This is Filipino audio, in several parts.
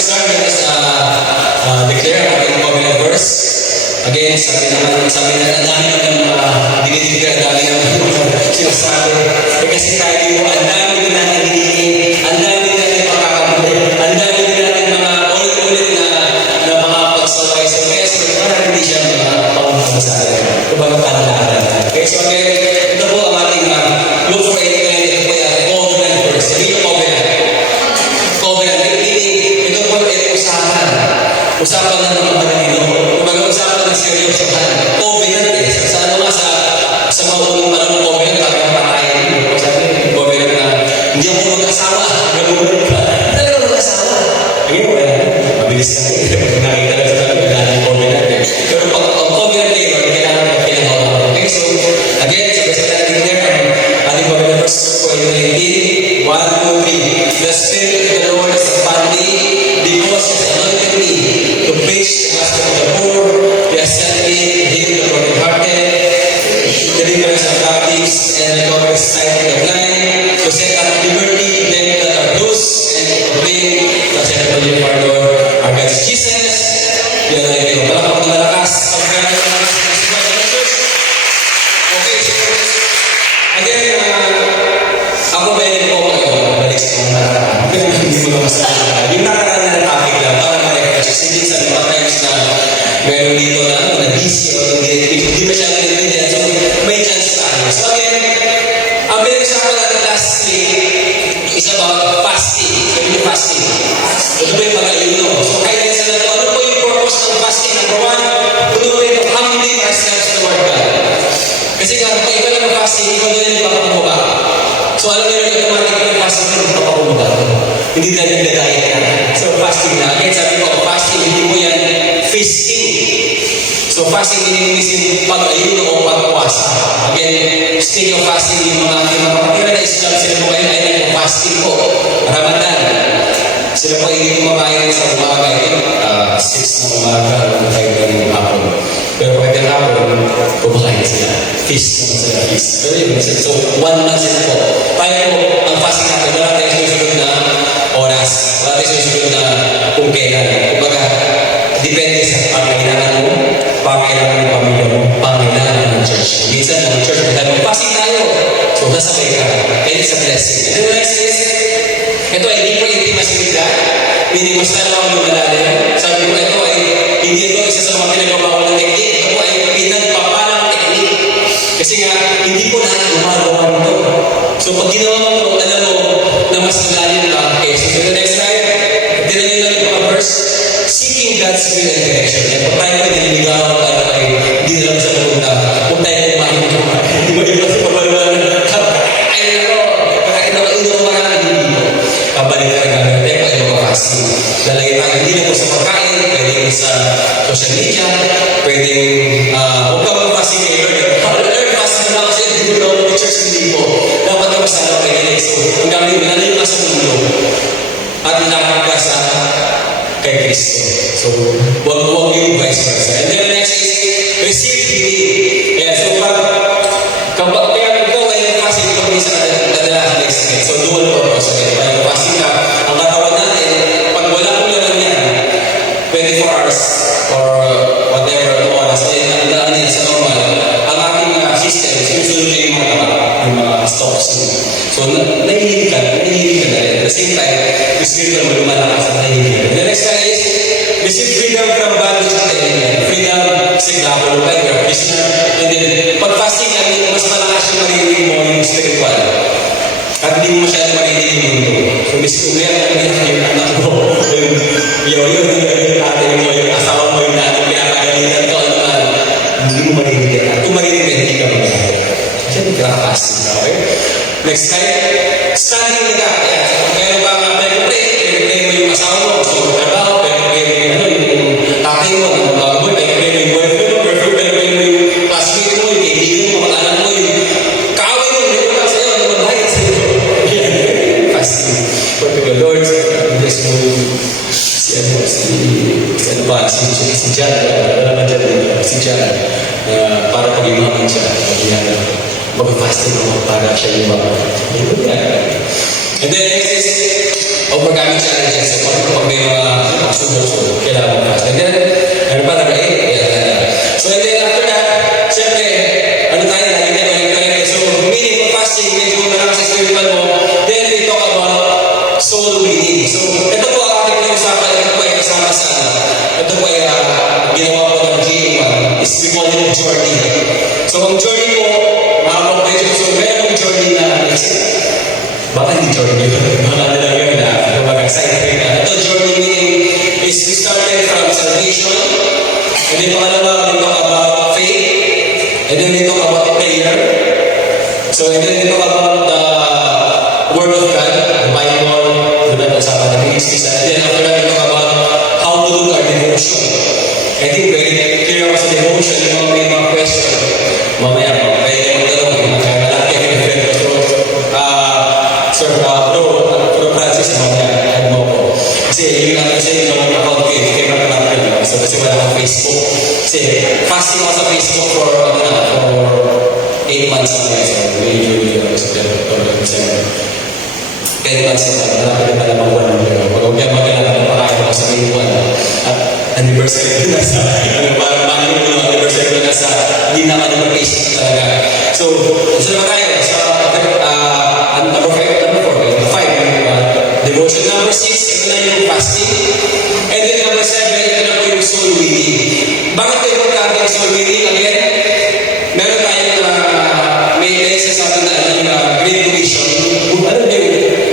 mag-start, let us declare ang ating covenant verse. Again, sabi na ang dami naman dinideclare, ang dami naman sinasabi. Kasi tayo, ang dami din natin dinidin, ang dami din natin makakabulit, ang dami din natin mga ulit-ulit na mga pagsaway sa Kaya parang hindi siya mga pangmasasabi. Kumbaga panalaran. Okay, so again, ito po ang ating look for it. Ito po yung covenant verse. Sabi yung covenant. Covenant. Ito po ay usapan. Usapan na ng mga Panginoon. Kumbaga usapan ng seryosohan. Covenant eh. Sa ano nga sa mga unang covenant, parang patayan mo. Sabi yung covenant na hindi ako mag-asawa. Gabunan ka. Talaga mag-asawa. Again po yan. Mabilis na ito. Nakita lang sa talagang covenant eh. Pero pag covenant eh, kailangan mo pinagawa. Okay, so again, so basta natin here ang ating covenant verse 4:19. 1, 2, 3. The Spirit of the Lord is upon me because He has anointed me to preach the gospel of the poor. He has sent me to heal the brokenhearted, deliverance of captives, and recover sight of the blind, to set at liberty them that are loose, and to proclaim the acceptable year of our Lord, our God Jesus. Yan ay kayo. Palakpak na malakas. Okay, so again, ako pwede po balik sa mga nakaraan. Hindi mo naman sa nakaraan. Yung nakaraan na topic lang, para ma-refresh. Hindi sa mga times na meron dito na busy o hindi masyadong nilibigyan. So, may chance tayo. So again, ang pinag-usapan natin last week is about fasting. Sabi niyo fasting. Ito po yung pag-ayuno. So, kahit sa nato, ano po yung purpose ng fasting? Number 1, tunurin to humbling ourselves toward God. Kasi nga, kung iba lang ang fasting, iba doon yung ipapakumuka. So, alam niyo yung automatic yung fasting na ipapakumuka. Hindi dahil yung diet na. So, fasting na. Again, sabi ko, fasting, hindi mo yan feasting. So, fasting, hindi yung pag-ayuno o pag-puwasa. Again, speaking of fasting, yung mga kapatira na Islam, sila po kayo ay nag-fasting po. Ramadan. Sila po hindi kumakain sa umaga. 6 ng umaga, 5 ng hapon. Pero pagka hapon, kumakain sila. Feast naman sila, feast. Pero yun, so 1 month sila po. Tayo po, ang fasting natin, wala tayong susunod na oras. Wala tayong susunod na kung kailan. Kumbaga, depende sa pangailangan mo, pangailangan ng pamilya mo, pangailangan ng church. Minsan, ng church, fasting tayo. So, nasabay ka. And it's a blessing. And the next is, ito ay deeper intimacy with God. Meaning, mas talagang lumalalim. Sabi ko, ito ay, hindi ito isa sa mga pinagpapawal ng teknik. Ito ay pinagpapalang teknik. Kasi nga, hindi po lahat gumagawa nito. So, pag ginawa mo ito, alam mo na mas malalim ka. Okay, so the next slide, tinan nyo lang yung mga verse. Seeking God's will and direction. Yan, pag tayo ay naliligaw, tayo ay hindi na lang sa loob na kung tayo ay kumain ito. Hindi mo iba sa pabaluan na pabalik ka namin tayo ay makapasing. Lalagay tayo hindi na po sa pagkain, pwede sa social media, pwede huwag ka magpasing kay Lord. Lord, pasing na kasi hindi ko na church hindi po. Dapat ka masalaw kay Lord. So, ang gawin mo, nalayo ka sa mundo at nilakang ka sa kay Kristo. So, huwag yung vice versa. And then next is receive healing. Yeah, so kapag kaya ikaw ay kasi pag isa kadalahan next night. So, dual purpose. Kaya fasting ka, ang katawan natin, pag wala kong laman yan, 24 hours or whatever oras, ay nandaan yan sa normal, ang ating system, susunod yung mga stocks. So, nahihili ka na rin. At the same time, yung spiritual mo lumalakas at nahihili ka. The next time is, receive freedom from bondage at enemy. Freedom, kasi example, like you're a prisoner. And then, pag fasting yan, mas malakas yung maririnig mo yung spiritual. At hindi mo masyadong marinig yung mundo. So, miskulihan na yung anak mo, yung tatay mo, yung asawa mo, yung nanay mo, pinapagalitan ko, ano man, hindi mo marinig yan. At kung marinig yan, hindi ka marinig. Kasi hindi ka fasting na, okay? Next slide. Standing in the gap. Kaya, meron ba nga, pwede mo yung asawa mo, gusto mo trabaho, pwede mo yung tatay mo, pwede mo yung boyfriend mo, pwede mo yung classmate mo, yung kaibigan mo, mga anak mo, yung kaaway mo, yung mga sa'yo, yung mga bahit sa'yo. Fasting. Pwede ka, Lord, bless mo si Jan, si Jan, para pag-imaman siya, mag-fasting ako para siya yung mga and then next is overcoming challenges. So, pag may mga sunod-sunod. Kailangan mo fast. And then, ano pa, nag-8? So, and then after that, syempre, ano tayo, lagi tayo connect. So, meaning for fasting, medyo malakas sa spiritual mo, then we talk about soul winning. So, ito po ang ating pinag-usapan, ito po ay kasama sa ito po ay ginawa ko ng J1, is we call it journey. So, ang journey ko, mga kapatid, so meron journey na, baka hindi journey yun, baka na lang yun na, mag-excited na. Ito, journey meaning is we started from salvation, and then pangalawa, we talk about faith, and then we talk about prayer. So, and then we talk about the Word of God, the Bible, diba, usapan na ministries, and then after that, we talk about how to do our devotion. I think very clear ako sa devotion, yung mga may mga question, mamaya po, kaya yung magdalong, kaya malaki ang event. So, Bro Francis, mamaya, mo ko. Kasi yung natin kasi yung account ko, kaya malaki. So, kasi wala akong Facebook. Kasi fasting ako sa Facebook for 8 months na tayo. So, May, September, October, December. 10 months na tayo. Malapit na tayo mag-1 year. Pag-huwag yan magkailangan, napakain ako sa May 1. At anniversary ko na sa, parang mali ko yung anniversary ko na sa, hindi na ako ng Facebook talaga. So, isa naman tayo sa, number 5, devotion. Number 6, ito na yung fasting. And then number 7, ito na po yung soul winning. Bakit ito importante yung soul winning? Again, meron tayong may sasabi na Great Commission. Ano ba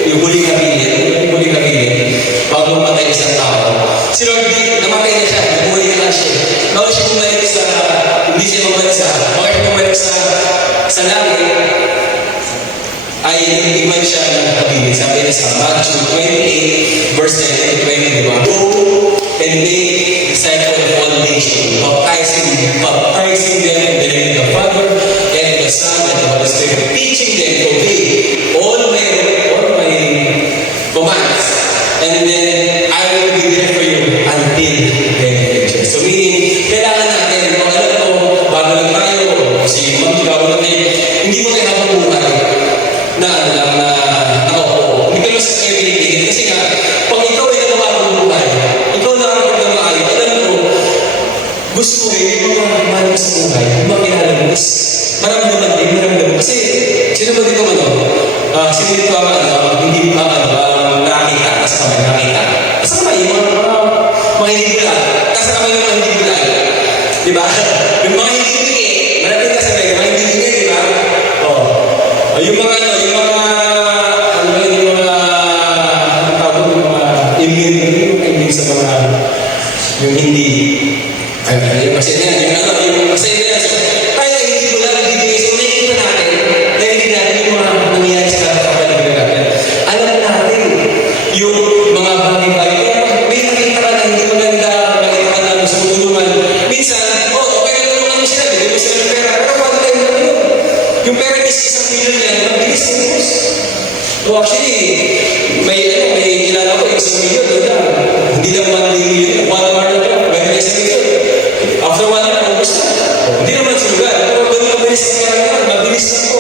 yung huling kabilin? Bago matay isang tao. Si Lord, namatay na siya. Bumalik na siya. Bago siya bumalik sa, hindi siya bumalik sa langit, ay nag-iwan siya ng kabilin. Sabi niya sa Matthew 28, verse 9 to 20, diba? Go and make disciples of all nations, baptizing them in the name of the Father, and the Son, and the Holy Spirit, teaching them to obey all my commands. And then, I will be there for you until the future. So meaning, kailangan natin, kung alam ko, bago lang tayo, kasi bago lang tayo, hindi mo tayo habang buhay na hindi ka lang sa everyday. Kasi nga, pag ikaw ay nagawa ng buhay, ikaw na ang nag-maayo, alam mo, gusto ko yung mga mahal sa buhay, yung mga kilala mo, maramdaman din. Kasi, sino ba dito sino dito hindi nakakita, kasi kamay nakakita. Kasi kamay, mga hindi bulan. Kasi kamay yung mga hindi bulan. Diba? Yung mga hindi bulan, malapit ka sa mga hindi bulan, diba? Yung mga immune sa mga yung hindi kasi yan, kasi yan, tayo hindi bulan, hindi bulan, so nakikita natin yung mga nangyayari sa kapaligiran natin. Alam natin yung mga bagay-bagay, may nakita ka na hindi maganda, nakita ka na gusto tulungan. Minsan, okay na tulungan mo sila, hindi mo sila ng pera, pero pag tayo na yun. Yung pera is isang million yan, mabilis na yun. So actually, may kilala ko yung isang million, hindi lang 1 million, 1 hour na lang, may isang million. After 1 hour, ubus na. Hindi naman sa lugar, pero mabilis na kaya mabilis na po.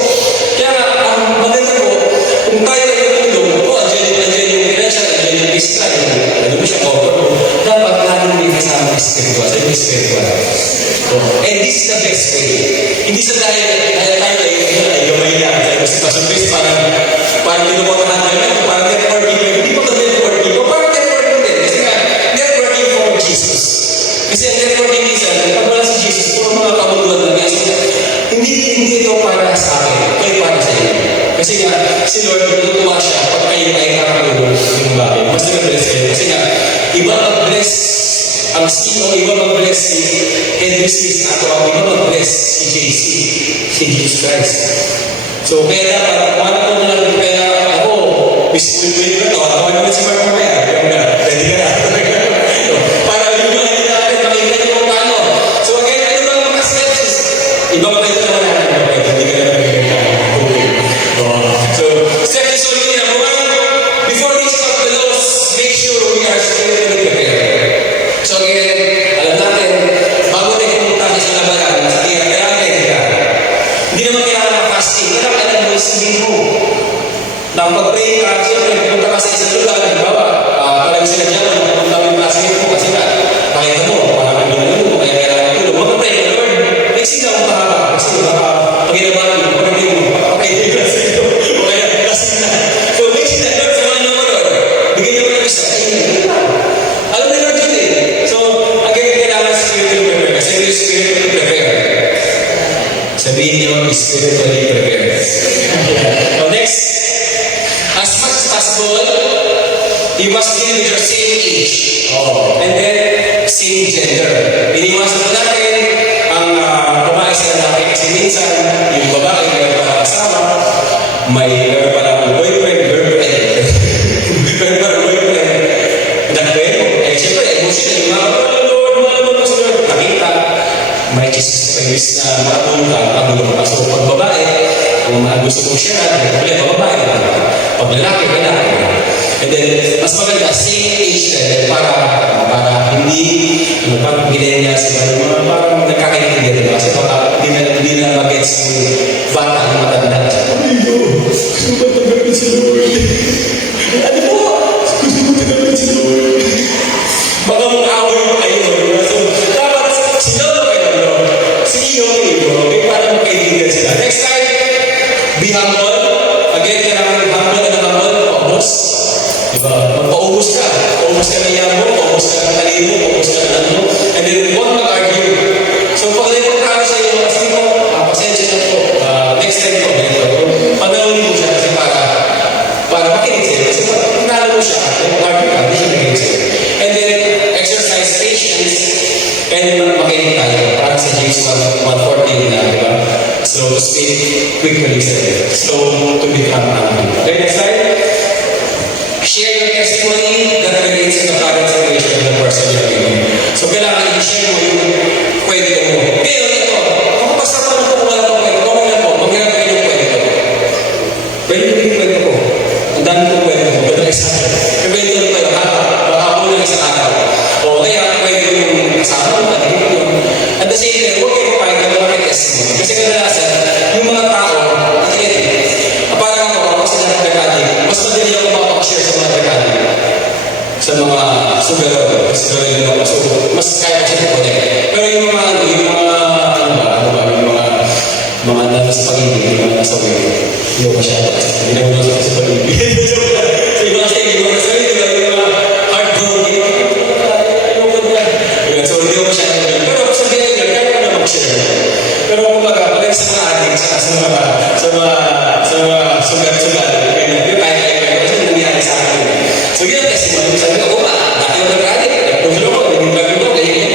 Kaya ang maganda po, kung tayo ay natulong, andyan yung financial, andyan yung physical, ano mo siya cover, dapat lalo may kasama ng spiritual, sa yung spiritual. And this is the best way. Hindi sa dahil tayo ay gamay lang, tayo kasi pasubis, parang tinukotahan tayo lang, parang networking, hindi pa ito networking, o parang networking din, kasi nga, networking for Jesus. Kasi ang networking minsan, pag wala si Jesus, puro mga kabuluhan lang yan. Hindi ito para sa akin, kayo para sa inyo. Kasi nga, si Lord, natutuwa siya pag kayo ay nakakagulong yung bagay. Basta mag-bless kayo. Kasi nga, iba mag-bless ang sino, iba mag-bless si Henry Smith na ito, iba mag-bless si JC, si Jesus Christ. So, kaya dapat, wala ko na lang, kaya ako, wait na ito, ako naman si Mark Mamaya, pwede ka na. Para yung mga hindi natin, makikita nyo kung paano. So, again, ano ba mga steps? Iba ba ito naman natin? Hindi ka na nakikita. So, step is only number 1. Before we start the laws, make sure we are spiritually prepared. So, again, alam natin, bago tayo pumunta sa labanan, sa kailangan tayo. Hindi naman kailangan fasting. Alam mo, isipin mo. Nang pag-pray ka, siyempre, punta ka sa isang lugar, bigyan niyo ng isa. Alam niyo Lord yun eh. So, again, kailangan spiritually prepare. Kasi yung spiritually prepare. Sabihin niyo, spiritually prepare. So, next. As much as possible, you must deal with your same age. And then, same gender. Iniwasan mo natin ang babae sa lalaki. Kasi minsan, yung babae meron palang asawa, meron palang boyfriend, girlfriend. Meron palang boyfriend. Pero, siyempre, emotion, yung mga Lord, nakita, may Jesus na matulong ka, pag-ulong ka. So, pag babae, kung gusto mong share, may problema, babae. Pag lalaki. And then, mas maganda, same age level para hindi, parang binaya niya sila, parang nagkakaintindihan. Kasi baka hindi na mag-gets yung bata na matanda. Gusto ko tanggapin si Lord. Ano po? Gusto ko tanggapin si Lord. Baka mong away mo kayo. So, dapat si Lolo kayo, si Iyo kayo, para magkaibigan sila. Next time, be humble. Again, kailangan humble na humble, paubos. Diba? Magpaubos ka. Paubos ka ng yamo, paubos ka ng talino, paubos ka ng ano. And then, huwag mag-argue. So, pag nagpapakalo sa iyo, kasi mo, pasensya na po. Next time ko, panalawin mo siya kasi para makinig sa'yo. Kasi pag pinalo mo siya, mag-argue ka, hindi siya nakinig sa'yo. And then, exercise patience and makinig tayo. Parang sa James 1:14 na, diba? Slow to speak, quick to listen. Slow to become angry. Okay, next slide. Share your testimony that relates to the current situation of the person you're with. So, kailangan i-share mo yung kwento mo. Ngayon, ito, kung basta pa na po wala pong kwento, okay na po, maghirap kayo yung kwento. Pwede yung kwento ko. Ang dami kong kwento ko. Pwede isa. May kwento ko kayo, baka po lang isang araw. O kaya, kwento yung kasama mo, at the same time, huwag kayo kapahit na mga testimony. Kasi kadalasan, yung mga tao, parang ako sila nagkakali, mas madali ako makapag-share sa mga nagkakali. Sa mga sugaro, kasi gawin ako. So, mas kaya ko siya connect. Pero yung mga nasa pag-ibig, yung mga nasa way, hindi ko masyado. Hindi na ko nasa pag-ibig. So, yung mga stage, yung mga sarili, yung mga heartbroken, so, hindi ko masyado. Pero sabihin nyo, kaya ko na mag-share. Pero kumbaga, pag sa mga addicts, sa mga sugat-sugat, yung kaya kasi nangyari sa akin. So, yun ang testimony. Sabi ko, dati yung nag-addict. Nagpusulo ko, naging gabi ko, ganyan.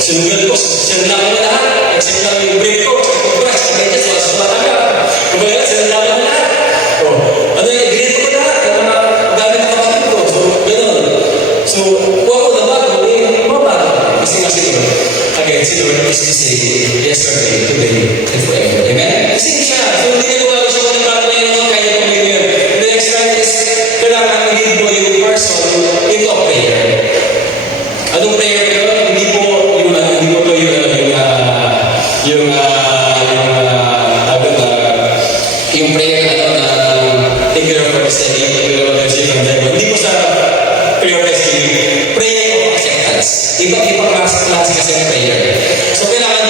Sinugat ko, sinunod ko lahat. Except na yung break ko. Ano yung grade ko lahat? Yung mga gamit na kapatid ko. So, gano'n. So, huwag ko na bago. Mabago. Kasi nga siguro. Again, siguro is the same. Yesterday, today, and forever. Amen? Kasi siya. So, hindi na bago siya kung nagbago na yun. Kaya ko yun. The next time is, kailangan lead mo yung person into a prayer. Anong prayer ko? Hindi po yung prayer na take care of our destiny, hindi ko sa prayer of destiny, prayer of acceptance. Ibang klase kasi ng prayer. So, kailangan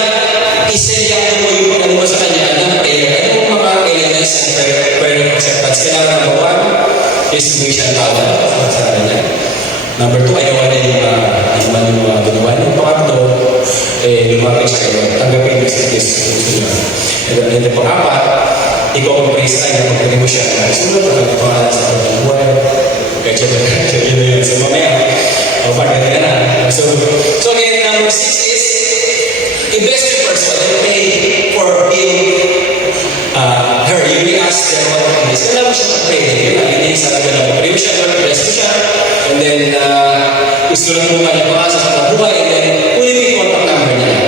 iselect mo yung pag-ano mo sa kanya ng prayer. Ano yung mga elements ng prayer of acceptance? Kailangan number 1 is humingi siya ng tawad sa kanya. Number 2, ayaw na yung ginawa niyo. Pangatlo, lumapit siya kayo. Tanggapin yung sa Kristo. And then pang-apat, ikaw ang praise tayo na pagpili mo siya. Sunod, pagkapangalan sa pagkabuhay. Kaya yun na yun. So, mamaya, pagkakita na. So again, number 6 is, invest your person and pay for him, her. You may ask them what it is. Kailangan mo siya mag-pray. Yun yung sabi ko na mag-pray mo siya, bless mo siya. And then, isulat mo kanya pa sa pagkabuhay. And then, kunin mo yung contact number niya.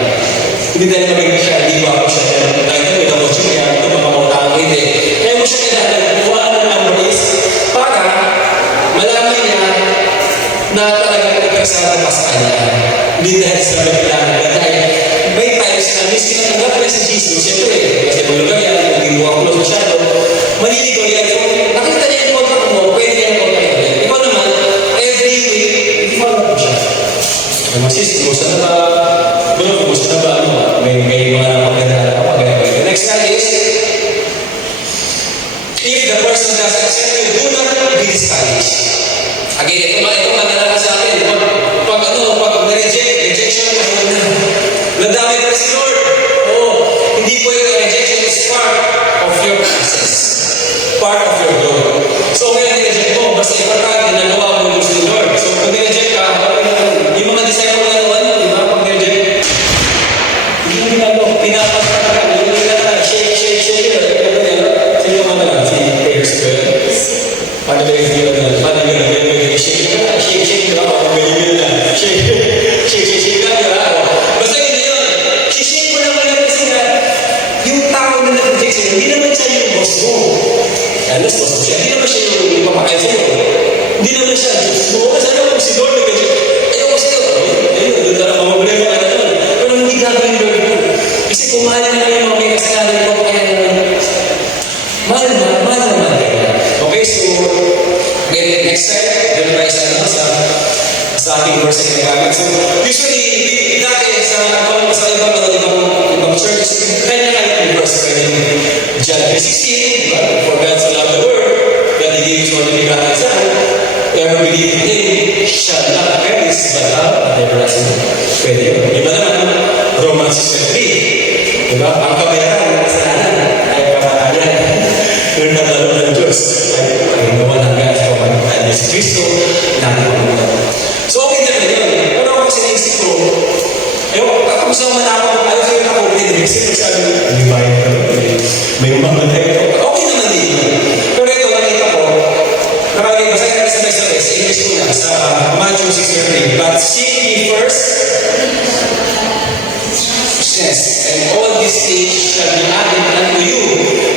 Hindi dahil mabigay siya, di ba ako siya. Dahil may kapotso niya, ito makamuntang hindi. Kaya mo siya kailangan kuha ng number is para malaman niya na talagang ipagsasabi pa sa kanya. Hindi dahil sa kailangan niya. Dahil may times na miss kinatanggap na si Jesus. Siyempre, kasi malugar yan, naging walk close masyado. Maliligaw yan. So, nakita niya yung contact mo, pwede niya yung contact mo. Ikaw naman, every week, hindi mo alam siya. Ay, magsis, gusto na ba? Gusto na ba? May mga napagdadala ka pa. The next one is, if the person does accept you, do not be discouraged. Again, ito madala sa akin. Pag rejection na. Nadamay pa si Lord. Hindi po yung rejection is part of your process. Part of your growth. So, kaya nireject mo, basta ipatag, ginagawa mo yung si Lord. So, kung nireject ka, yung mga disciple na naman, di ba, pag nireject, hindi mo ginagawa, pinapasok ka, yung ginagawa, shake. Sino yung mga lang, si Pairs Square? Paano ba yung video na, paano ba yung shake, di ba? Shake, di ba? Shake ka, di ba? Basta yun na yun. Shake mo naman yun kasi nga, yung tao na nag-reject sa'yo, hindi naman siya yung boss mo. Boss mo siya. Hindi naman siya yung papakain sa'yo. Hindi naman siya Diyos mo. Kasi ano kung si Lord nag-reject, ayoko sa'yo. Ayun, doon na lang mamabulay mo ka na doon. Pero hindi gagawin ni Lord yun. Kasi kung mahal na kayo mga may kasalanan mo, kaya naman, mahal naman kayo. Okay, so, next time, doon tayo sa ating verse na ginagamit. So, usually, dati sa ibang churches, kanya-kanya yung verse. John 3:16, diba? For God so loved the world, that He gave His only begotten Son, whoever believes in Him shall not perish, but have everlasting life. Pwede yun. Iba naman, Romans 6:3, diba? Ang kabayaran ng kasalanan ay kamatayan. Yung nagdalo ng Diyos ay naman ng God sa pamamagitan ni si Kristo, natin ang so, okay naman yun. Pero ako kasi naisip ko, kung saan man ako, ayaw kayo na ako, kasi sabi, may bayan ka, may umamatay ka. Okay naman din yun. Pero ito, nakita ko, nakalagay ko, sa English ko na, sa Matthew 6:3, but seek ye first, yes, and all these things shall be added unto you.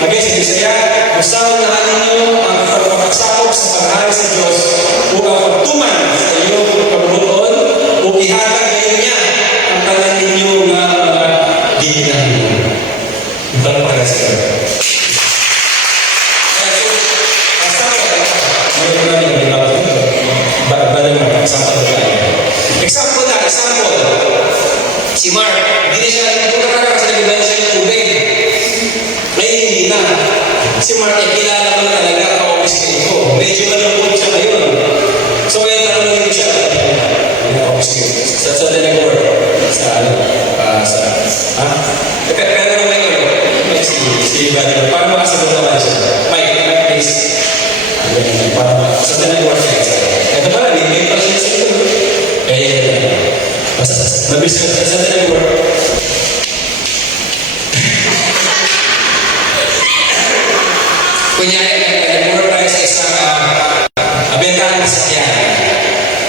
Again, sa Bisaya, usawan na ninyo ang pagpapasakop sa paghari sa Diyos upang pagtuman sa iyong pagbubuton o ihatag kayo niya ang tanan ninyo na dikinan mo. Ito na para sa Lord. Example, si Mark, hindi na siya nagpapakala kasi nagbabayan siya ng tubig. Ngayon hindi na. Si Mark ay kilala ko na talaga ka-office mate ko. Medyo malungkot siya ngayon. So ngayon tanongin ko siya. Office mate. Sa nag-work. Pero naman yun. Si Ivan. Paano makasagot naman siya? Mike, please. Sa nag-work siya. Ito pala, may passion siya ito. Mabilis ka sa nag-work. Kunyari, nag-work tayo sa isang bentahan ng sakyan.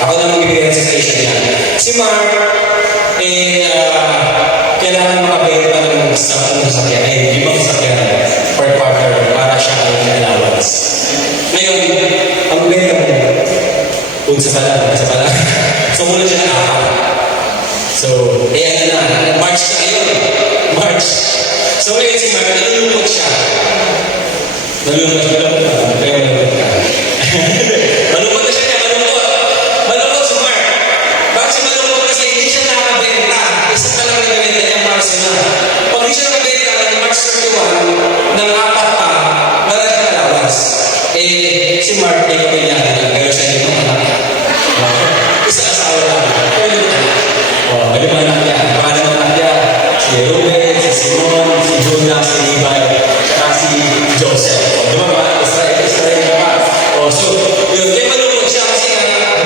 Ako na magbibigay ng situation niya. Si Mark, kailangan makabenta ng sakyan. Ibang sakyan per quarter para siya ay allowance. Ngayon, ang benta mo, unsa pala. So, muna siya na ako. So, ano na, March na ngayon. March. So, ngayon si Mark, nalulungkot siya. Malungkot na siya niya, malungkot si Mark. Bakit siya malungkot? Kasi hindi siya nakabenta. Isa pa lang nagabenta niya para siya na. Pag hindi siya nakabenta ng March 31, ng apat pa, marami na lawas. Si Mark, ay kapilyahan lang. Pero siya hindi mo anak. Isa asawa lang. Balik mga anak niya. Pangalan ng anak niya, si Ruben, si Simon, si Jonah, si Levi, at si Joseph. Diba ba? Israel naman. So, yun, kaya malungkot siya kasi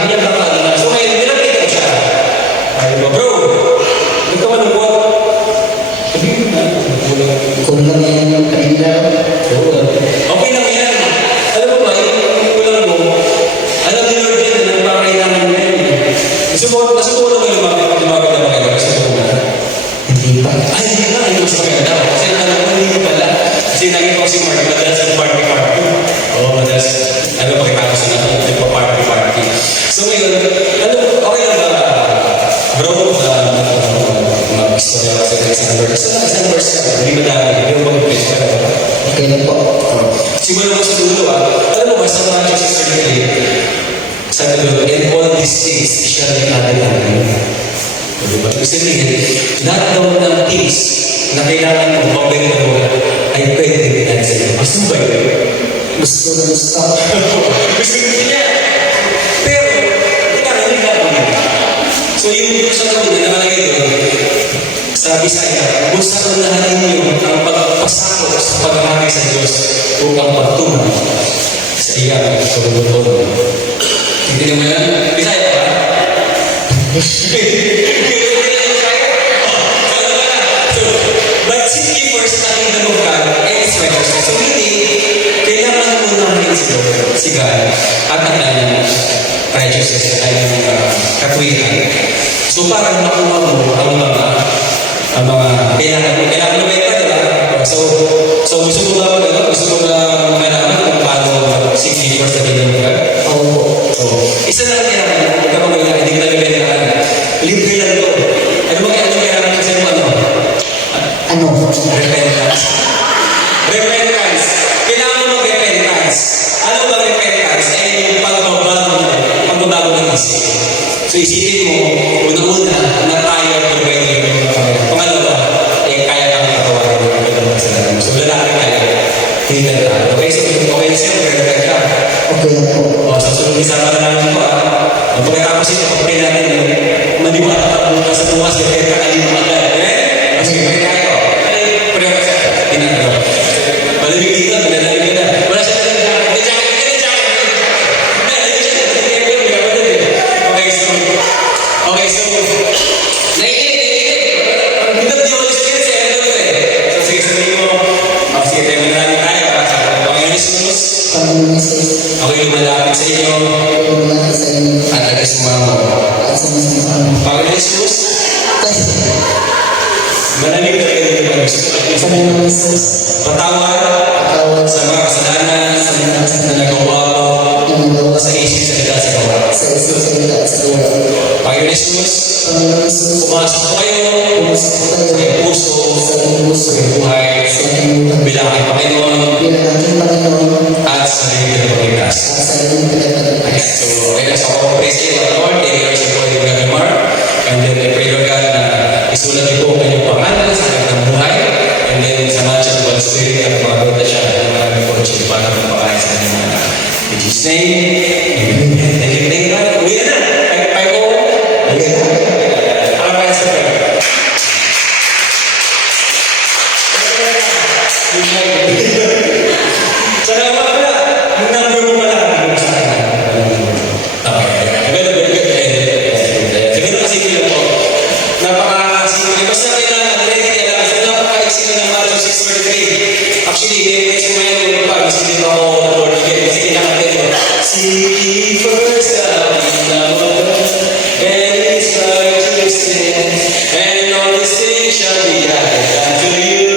hindi niya bakal na. So, ngayon, nilapitan siya. Ay, bro, hindi ka malungkot. Kung lang yan yung kanina. Okay lang yan. Alam mo ba, yung kulang mo, alam ni Lord yan, nagpapay namin yan. Nasubukan na ba lumapit na ba kayo? Nasubukan na? Hindi pa. Ay, hindi na. Hindi ko sa maganda. Kasi alam mo, hindi pala. Kasi naging ko si Mark, madalas ang party. Madalas, pakita ko sila kung nagpa-party. So ngayon, okay lang ba, bro, mag-istorya ko sa isang verse ka. Hindi madami. Hindi mo mag-place ka. Okay lang po. Simula mo sa dulo, alam mo ba, sa mga Jesus today, sabi doon, and all these things shall be added unto you. Diba? Ibig sabihin, lahat daw ng things na kailangan mo, pabenta mo, ay pwede rin sa iyo. Gusto mo ba yun? Gusto na gusto. Gusto niya. Pero So yung sa una na nakalagay doon, sa Bisaya, busaran lahat ninyo ang pagpasakot sa paghamay sa Diyos upang pagtuman sa iyang pagbuton. Hindi naman yan? Bisaya ba? But seek ye first the kingdom of God and His righteousness. So meaning, kailangan mo namin si God at ang kanyang righteousness, ang kanyang katwiran. So parang makuha mo ang mga kailangan mo benta, di ba? So gusto mo ba malaman kung paano seek ye first the kingdom of God? Oo. So, isa lang kailangan, huwag ka mamaya, hindi ka nabibentahan. Libre lang to. Ano ba kailangan kasi mo ano? Ano? Repentance. Repentance. Kailangan mo mag-repentance. Ano ba repentance? Ay yung pagbabago ng isip. So isipin mo, una-una, na tayo ang pwede yung pangalawa, kaya kang katawarin ng pagbabago sa natin. So lalaki tayo. Hindi tayo. Okay, so siyempre, repent ka. Okay na po. O, sa sunod isama na namin po, pagkatapos ito, pagpapay natin, maniwala ka po sa bukas, repent ka, alin mo agad. Kasi repent tayo. Malamig dito, malamig ka na. Wala siya na lang. Okay, so, naiinit. Hindi na Diyos yun sa ito eh. So, sige, sabihin mo, sige, tayo manalangin tayo. Panginoon Jesus, Panginoon Jesus, ako'y lumalapit sa inyo lumaki sa inyo at nag-sumama. at sumasama. Panginoon Jesus, malamig talaga dito ba gusto? Panginoon Jesus, Patawad tawad sa mga kasalanan na nagawa ko na nagawa sa isip sa liga sa gawa. sa isip sa ito at sa gawa. Panginoon Jesus, Panginoon Jesus, pumasok po kayo pumasok po sa kayo iyong puso, sa inyong puso, sa iyong buhay, sa inyong buhay. bilang aking Panginoon Bilang aking Panginoon at sa inyong pinapagligtas. at sa inyong pinagpapagligtas. So, okay na. So, ako praise you, Lord. Thank you, Lord, sa Lord, yung Brother Mark. And then, I pray, Lord God, na isulat niyo po ang kanyang pangalan sa kanyang buhay. And then, samahan siya ng Holy Spirit at mga bata siya at mga coach para magpakain sa kanyang mga anak. In Jesus' name, amen. Thank you, God. Uwi na. Ay po. Uwi na. Alaman sa prayer. Sana naman pala, yung number mo pala, yung sa akin. Okay. Ganito kasi sila po. Napaka-simple. Basta kailangan, kasi napaka-exil ng Matthew 6:33. Actually, may sumayin ko pa. Gusto din ako Lord again. Kasi kailangan din mo. Seek ye first the kingdom of God and His righteousness, and all these things shall be added unto you.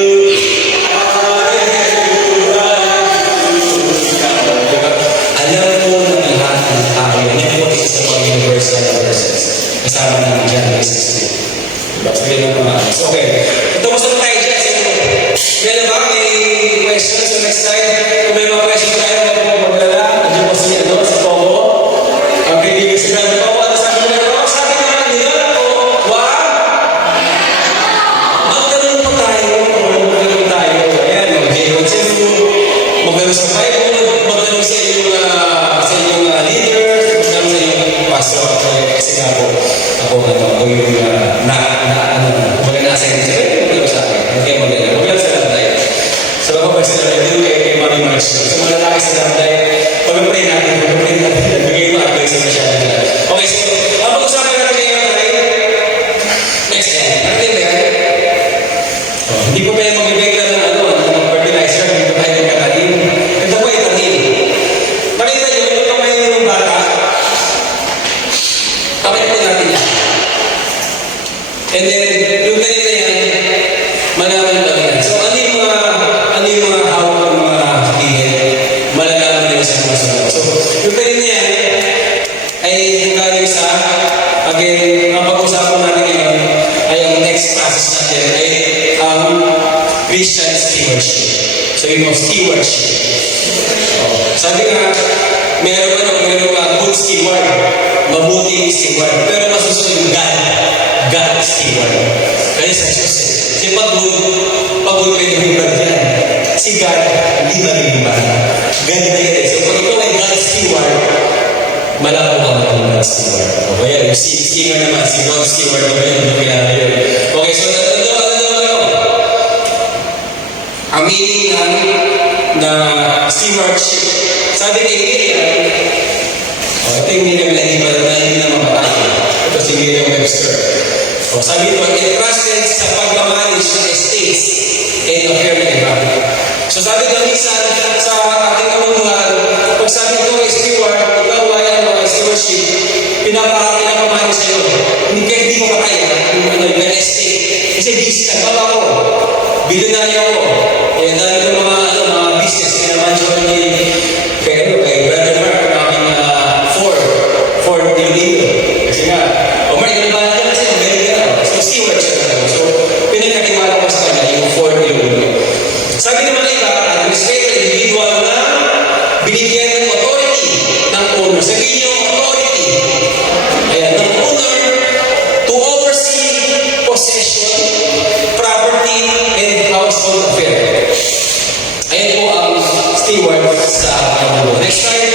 Alam mo ng lahat ng tao. Yan po isa sa mga universal verses. Kasama namin dyan, Jesus. Diba? So, yun ang mga. So, okay. Tapos na tayo dyan. So, meron ba? May questions? So, next time, kung may mga questions tayo, magdala. Nandiyan po si Pogo. Ang kaibigan si Brother Pogo. Ano sabi nila? Sabi naman nila ako, wow! Magdalong po tayo. Magdalong tayo. Ayan, mag-Jacob Cebu. Magdalong sa Bible. Magdalong sa inyong leader. Magdalong sa inyong pastor. Kasi nga po, ako yung kumbaga nasa inyo siya. Magdalong sa akin. Hindi kayo magdalong. Magdalong sa landay. So ako ba sila nandito kay Mami Marcio. So malalaki sa landay. Pag-pray natin. Bigay mo advice na siya. Okay, so ang pag-usapan natin ngayon ay next time. Natin ba yan? Hindi ko pwede mag-ibigla ng ng fertilizer. Hindi ko tayo magkatanim. Ito po itanim. Makita niyo, ito pa yung bata. Pakita natin yan. And then, yung tanim na yan, malaman lang yan. So, ano yung mga hawak ng mga tigil? Malalaman nila sa mga sunod. So, yung tanim na yan, ay galing sa, again, ang pag-usapan natin ngayon, ay ang next process natin ay ang Christian stewardship. So, yung stewardship. Sabi nga, meron good steward, mabuting steward, pero masusunod yung God steward. Kaya sa Diyos kasi pag-good kayo yung God yan. Si God, hindi maliliman. God na yan. So pag ikaw ay God steward, malabo ka matulad. ng steward. O kaya, yung skinger naman, si Ron Stewart naman yun, yung kilala yun. Okay, so ang meaning na stewardship. Sabi kay Miriam, ito yung Miriam na hindi na mamatay. Ito si Miriam Webster. Sabi ito, entrusted sa pag-manage ng estates and affair ng iba. So sabi ito, minsan sa ating kamunduhan, pag sabi ito ay steward, ikaw ay stewardship, pinapamanage sa'yo. Hindi mo kaya yung estate. Kasi busy ka, baba ko. Billionaire ako. Kaya dahil ito mga business, pinamanage ko kay Brother Mark, maraming Ford, Dilo. Kasi nga, Mark, yung ba niya kasi magaling ka. So, steward siya na. So, pinagkatiwala ko sa kanya yung Ford Dilo. Sabi naman iba, administrator, individual na binigyan ng authority ng owner. Sabihin niyo, authority. Ayan, ng owner to oversee possession, property, and household affair. Ayan po ang steward sa mundo. Next slide.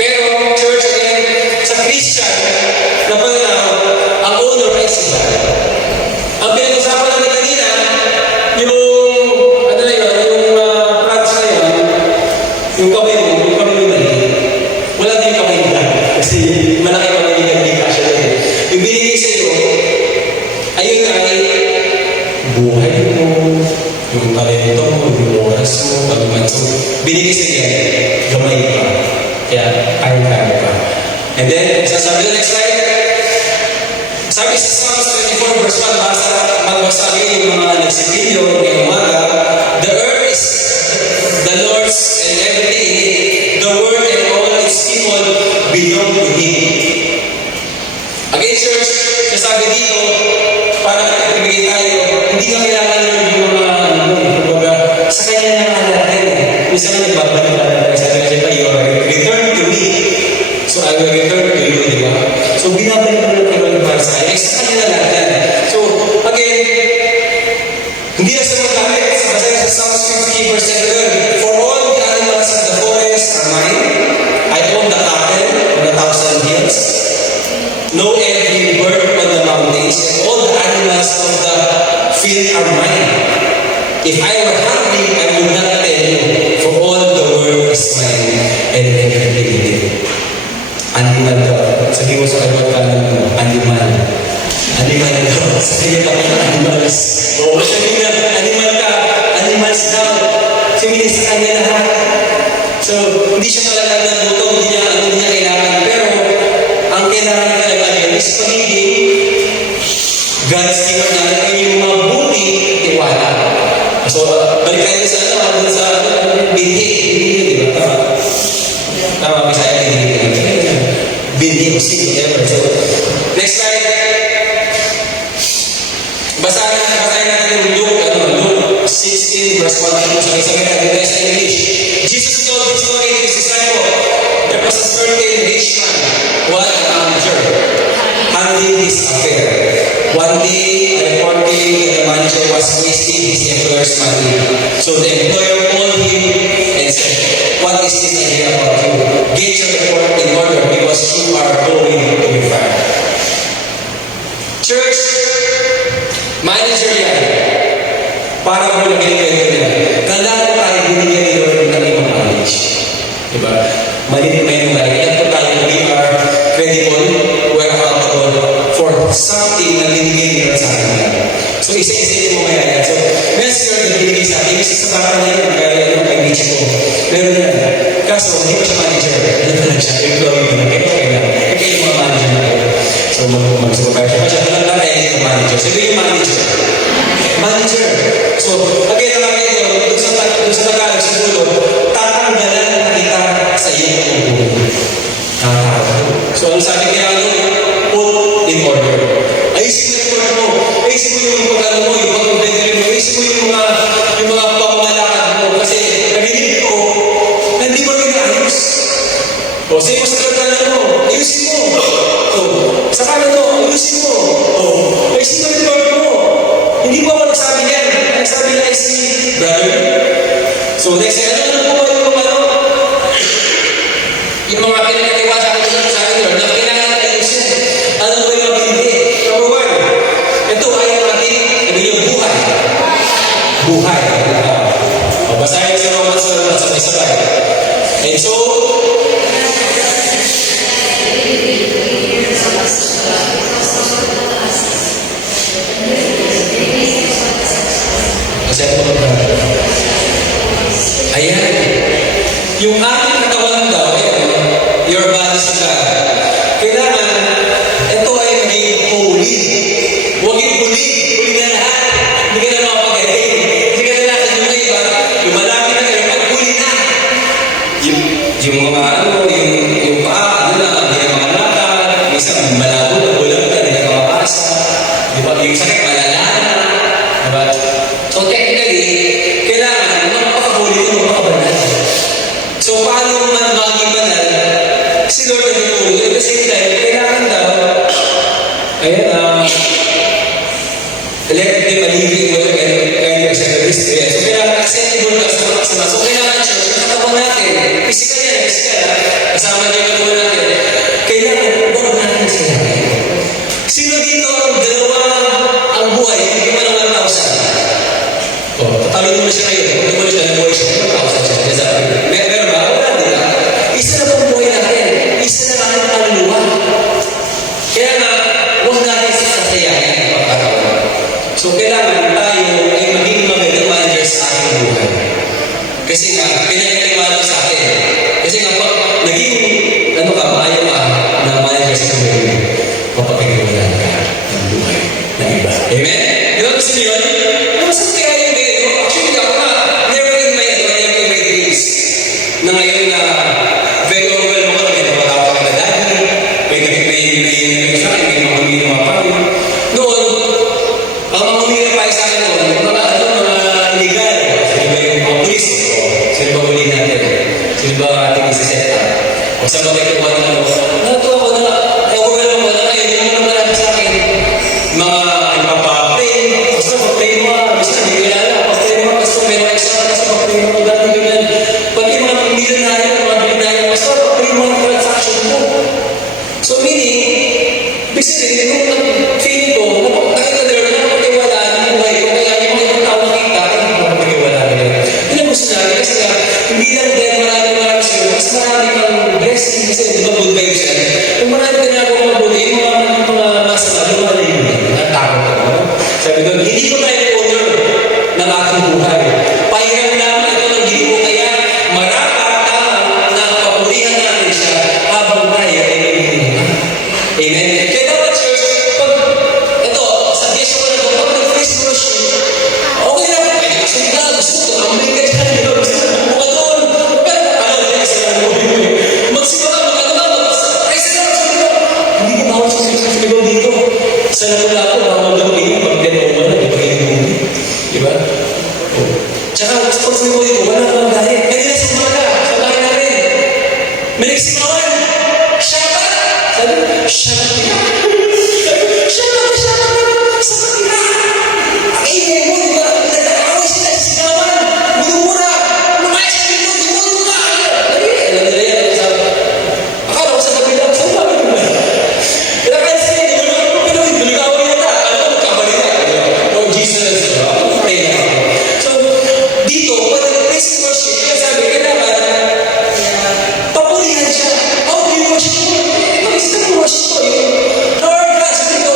Pero, church, again, sa Christian, ang owner ay sila. Ang pinag-usapan natin kanina, yung kamay mo mali. Wala din yung kamay nila. Kasi malaki kamay nila, hindi kasya din. Yung binigay sa iyo, ayun ay buhay mo, yung talento mo, yung oras mo, pag-manso. Binigay sa iyo, gamay pa. Kaya, kaya pa. And then, sasabi next slide. Sabi sa Psalms 24 verse 1, magbasa yung mga nagsipilyo ng umaga, the earth is the Lord's and everything in it, the world and all its people belong to Him. Again, church, sasabi dito, para nakapibigay tayo, hindi ka kailangan yung mga, sa kanya na natin. Minsan na nagbabalik natin, sabi kasi pa, you return to me, so I will return to you, di ba? So, binabalik mo lang kayo para sa kanya. Sa kanya na natin. So, again, hindi na sa magkakit. Kasi sa Psalms 50 verse 7, for all the animals of the forest are mine. I own the cattle on 1,000 hills. Know every bird on the mountains. And all the animals of the field are mine. If I were hungry, I would not tell you, for all the world is mine and everything in it. Animal daw. Sabi mo sa kagawad ka ng animal. Animal daw. Sabi ka ng animals. Oo, sabi na, animal ka. Animals daw. Sabi sa kanya lahat. So, hindi siya talaga ng luto. Hindi niya kailangan. Pero, ang kailangan talaga yun is pagiging God's given natin ay yung mabuti tiwala. So, balik tayo sa binhi. Di ba? Tama, Bisaya, binhi o sino, ever. So, next slide. Basahin natin yung Luke 16 verse 1. Sabi natin sa English. Jesus told this story to his disciple. There was a certain rich man, one manager, handling his affair. One day, reporting that the manager was wasting his employer's money. So the employer called him and said, what is this I hear about you? Get your report in order because you are going to be fired. Church, manager yan. Para mo lagay kayo nila. Kailangan tayo binigyan ni Lord ng ibang knowledge. Diba? Malitin kayo tayo. Yan po tayo, we are credible, we are accountable for something na binigay ni Lord sa akin. So, isa-isa mo kaya yan. So, next year na binigay sa akin, isa sa bata na yun, kaya yun ang kaibigan ko. Meron yan. Kaso, hindi pa siya manager. Ano pa lang siya? Employee na. Kaya okay lang. Kaya yung mga manager na kayo. So, mag-supervise siya. Kaya lang tayo yung manager. So, yung manager. Manager. So, again, naman kayo, dun sa Tagalog, siguro, tatanggalan na kita sa iyong ulo. So, ang sabi kaya put in order. Ayusin mo yung order mo. Ayusin mo yung pag-ano mo, yung pag-bedroom mo. Ayusin mo yung mga pamamalakad mo. Kasi, narinig ko, hindi mo ginayos. O, sige mo sa kagana mo, ayusin mo. O, sa kanan mo, ayusin mo. O, ayusin mo yung order mo. Hindi mo ako nagsabi yan. Nagsabi na si brother. So, next, ano po ba yung mga pinagkatiwa sa akin sa akin? Ayan, electric din paligid mo yung kind of secretary. So, kailangan accessible ka sa mga kasama. So, kailangan church, nakatabang natin. Physical yan, physical ha. Kasama niyo yung naman natin. Kailangan, huwag natin sila. Sino dito ang dalawa ang buhay? Hindi mo naman 1,000. Tatawin mo na siya ngayon. Kung mo na siya, buhay siya. 1,000 siya. Yes, meron ba? Wala, di ba? Isa na pong buhay natin. Isa na natin ang luwa. Kaya nga, huwag natin sasayahin ang pagkataon. So, kailangan tayo ay maging magandang manager sa ating buhay. Kasi nga, pinagkatiwala sa atin. Kasi nga, pag naging, maayo ka na manager sa buhay mo, mapapagkatiwala ka ng buhay ng iba. Amen? Di ba gusto niyo yun? Masang kaya yung medyo, actually, ako nga, never in my dreams, na ngayon na very overwhelmed ako, may napatawag ka na dati, may sa akin, may mga humingi naman pa. Noon, ang mga humingi pa sa akin noon, mga legal, sino ba yung mga pulis? Sino ba huli natin? Sino ba ating isiset up? Kung saan ba kayo kuha ng natuwa ko na, overwhelmed ko na kayo, hindi naman marami sa akin. Mga nagpapa-pray, basta pa-pray mo, basta hindi kilala, pa-pray mo, basta may mga isa, basta pa-pray mo, dati ganyan. Pati mga milyonaryo, mga bilinaryo, basta pa-pray mo ang transaction mo. So meaning, basically, nung feeling ko, nakita-learn na napagkiwala ng buhay ko, kaya yung mga ibang tao nakita, napagkiwala nila. Yun ang gusto natin, kasi nga, hindi lang din marami siya, mas marami kang blessing, kasi di ba good vibes yan? Kung marami ka na akong mabuti, yung mga masama, yung mga layunin, natakot ako. Sabi ko, hindi ko tayo owner ng aking buhay. Pahiram namin ito ng hindi ko kaya marapat na papurihan natin siya habang tayo ay nagbibilang. Amen? Kaya dapat church, pag ito, suggestion ko na ito, pag nag-praise worship, okay lang, pwede ka salita, gusto ko, amin ka dyan, gusto ko, buka doon, pero alam din sa magsimula, praise the Lord, sabi ko, hindi ko bawal sa siligaw dito. Sa nakula ko, bawal daw kayo, pag dead over, di ba kayo hindi? Di ba? Tsaka, pag siligaw dito, wala kang dahil. Pwede na sa umaga, sa bahay namin. May nagsigawan, Shabbat! Sabi, Shabbat ka? Shabbat! Sabat ka! Ang ingay mo, di ba? Nag-away sila sa sigawan. Murumura. Lumayas ka dito, dumulong ka. Alam nila yan. Akala ko sa gabi lang. Saan ba? Kaya kaya sila, dumulong. Duligawan yata. Alam mo, magkabali na. Lord Jesus. Pray na ako. So, dito, pag praise and worship, kaya sabi, kailangan, papurihan siya. How do you worship mo? Mag-isip mo worship ko. Lord, God, sabi ko,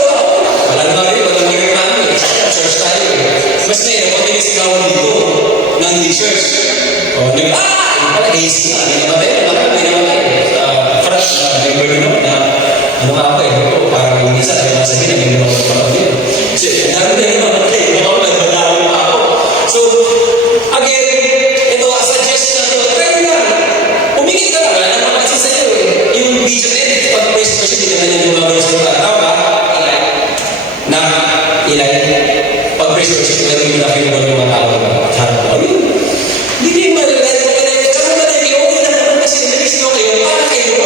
walang mali, walang mali namin. Church tayo. Mas na yun, pag pinisigawan dito, ng church. O, nag-haze na. May namatay. Fresh na, may naman na, ano nga ako parang yung isa, ay masabi na, may naman pa ako yun. Kasi, dami na yung namatay. Baka nagmadawin pa ako. So, again, ito, suggestion na ito, pwede lang. Umingit ka lang, wala nang mapansin sa'yo eh. Yung video edit, pag praise worship, hindi naman yung gumagawa sa mga tao ba? Na, ilay, pag praise worship, meron yung na-feel mo yung mga tao ba? Harap ko, yun. Hindi kayo malalagay ko kayo, tsaka malalagay kayo, okay na naman kasi nag-isip kayo, para kayo.